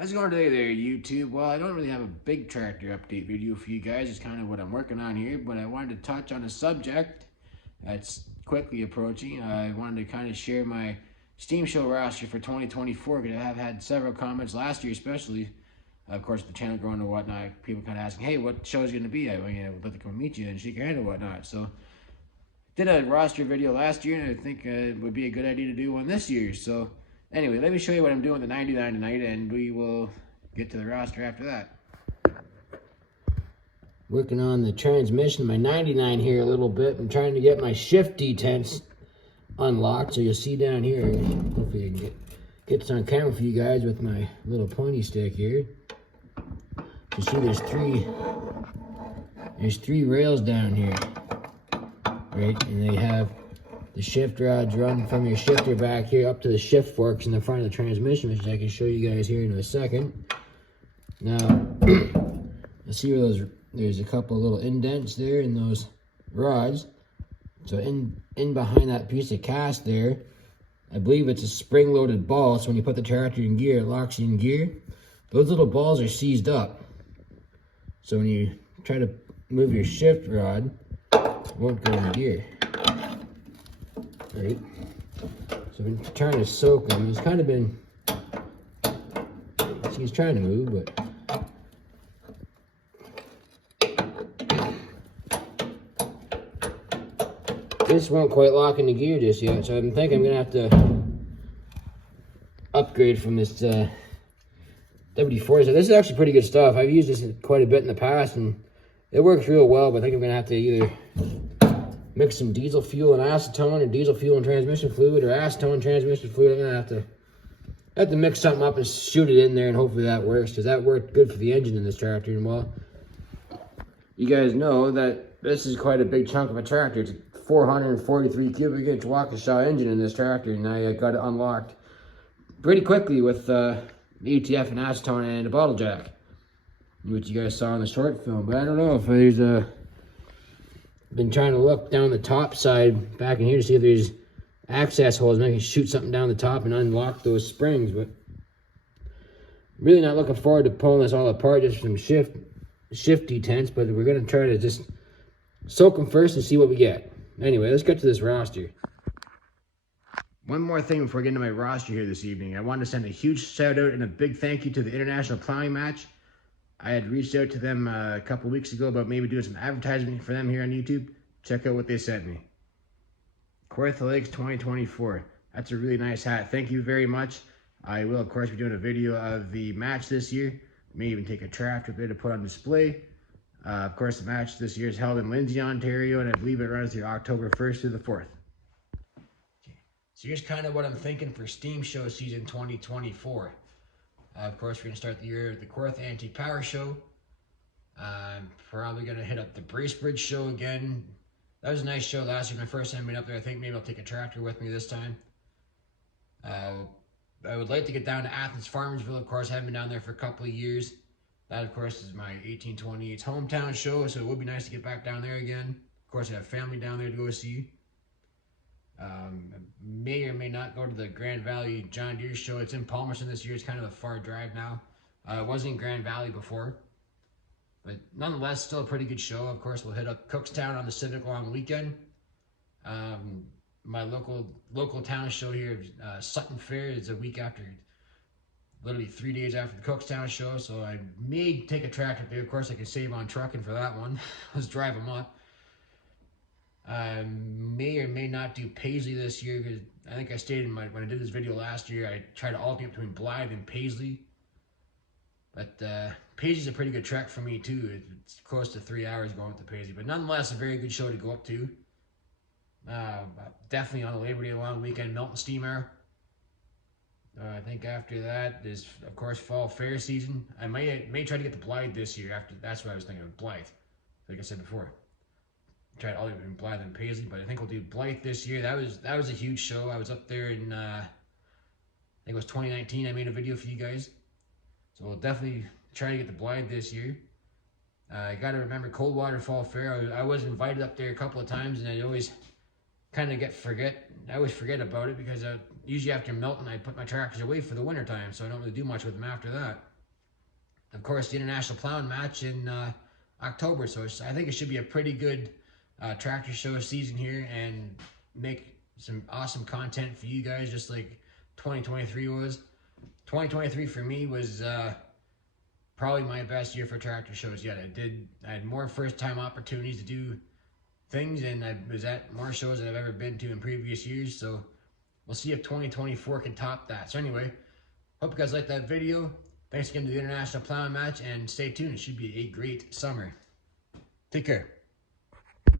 How's it going today there, YouTube? Well, I don't really have a big tractor update video for you guys. It's kind of what I'm working on here, but I wanted to touch on a subject that's quickly approaching. I wanted to kind of share my Steam Show roster for 2024 because I have had several comments last year, especially, of course, the channel growing and whatnot. People kind of asking, hey, what show is going to be? I would love to come meet you and shake your hand and whatnot. So, did a roster video last year, and I think it would be a good idea to do one this year. So, anyway, let me show you what I'm doing with the 99 tonight, and we will get to the roster after that. Working on the transmission, my 99 here a little bit. I'm trying to get my shift detents unlocked, so you'll see down here. Hopefully I can get this on camera for you guys with my little pointy stick here. You see there's three rails down here, right? And they have the shift rods run from your shifter back here up to the shift forks in the front of the transmission, which I can show you guys here in a second. Now, you'll see where there's a couple of little indents there in those rods. So in behind that piece of cast there, I believe it's a spring-loaded ball. So when you put the tractor in gear, it locks you in gear. Those little balls are seized up. So when you try to move your shift rod, it won't go in gear. Right? So I've been trying to soak him. He's kind of been, see, he's trying to move, but this won't quite lock into gear just yet. So I think I'm gonna have to upgrade from this WD-40. So this is actually pretty good stuff. I've used this quite a bit in the past, and it works real well. But I think I'm gonna have to either mix some diesel fuel and acetone, or diesel fuel and transmission fluid, or acetone and transmission fluid. I'm gonna have to mix something up and shoot it in there, and hopefully that works, because that worked good for the engine in this tractor. And well, you guys know that this is quite a big chunk of a tractor. It's a 443 cubic inch Waukesha engine in this tractor, and I got it unlocked pretty quickly with the ETF and acetone and a bottle jack, which you guys saw in the short film. But I don't know if there's been trying to look down the top side back in here to see if there's access holes, maybe shoot something down the top and unlock those springs. But really not looking forward to pulling this all apart just from shift detents, but we're gonna try to just soak them first and see what we get. Anyway, let's get to this roster. One more thing before I get into my roster here this evening. I wanted to send a huge shout out and a big thank you to the International Plowing Match. I had reached out to them a couple weeks ago about maybe doing some advertisement for them here on YouTube. Check out what they sent me. Kawartha Lakes 2024. That's a really nice hat. Thank you very much. I will, of course, be doing a video of the match this year. May even take a tractor there to put on display. Of course, the match this year is held in Lindsay, Ontario, and I believe it runs through October 1st through the 4th. Okay. So here's kind of what I'm thinking for Steam Show season 2024. Of course, we're going to start the year with the Kawartha Antique Power Show. I'm probably going to hit up the Bracebridge Show again. That was a nice show last year, my first time being up there. I think maybe I'll take a tractor with me this time. I would like to get down to Athens Farmersville, of course. I haven't been down there for a couple of years. That, of course, is my 1828's hometown show, so it would be nice to get back down there again. Of course, I have family down there to go see. May or may not go to the Grand Valley John Deere show. It's in Palmerston this year. It's kind of a far drive now. It was in Grand Valley before. But nonetheless, still a pretty good show. Of course, we'll hit up Cookstown on the Civic Long weekend. My local town show here, Sutton Fair, is a week after, literally 3 days after the Cookstown show. So I may take a tractor there. Of course, I can save on trucking for that one. Let's drive them up. I may or may not do Paisley this year, because I think I stated when I did this video last year, I tried to alternate between Blythe and Paisley. But Paisley's a pretty good trek for me too. It's close to 3 hours going to Paisley, but nonetheless a very good show to go up to. Definitely on the Labor Day long weekend, Milton Steamer. I think after that is, of course, fall fair season. I may try to get the Blythe this year. After that's what I was thinking of, Blythe. Like I said before, tried all between Blythe and Paisley, but I think we'll do Blythe this year. That was a huge show. I was up there in I think it was 2019. I made a video for you guys, so we'll definitely try to get the Blythe this year. I got to remember Coldwater Fall Fair. I was invited up there a couple of times, and I always kind of I always forget about it, because usually after Milton I put my tractors away for the winter time, so I don't really do much with them after that. of course, the International Plowing Match in October. So I think it should be a pretty good tractor show season here, and make some awesome content for you guys, just like 2023 was. 2023 for me was probably my best year for tractor shows yet. I had more first-time opportunities to do things, and I was at more shows than I've ever been to in previous years. So we'll see if 2024 can top that. So anyway, hope you guys liked that video. Thanks again to the International Plowing Match, and stay tuned. It should be a great summer. Take care.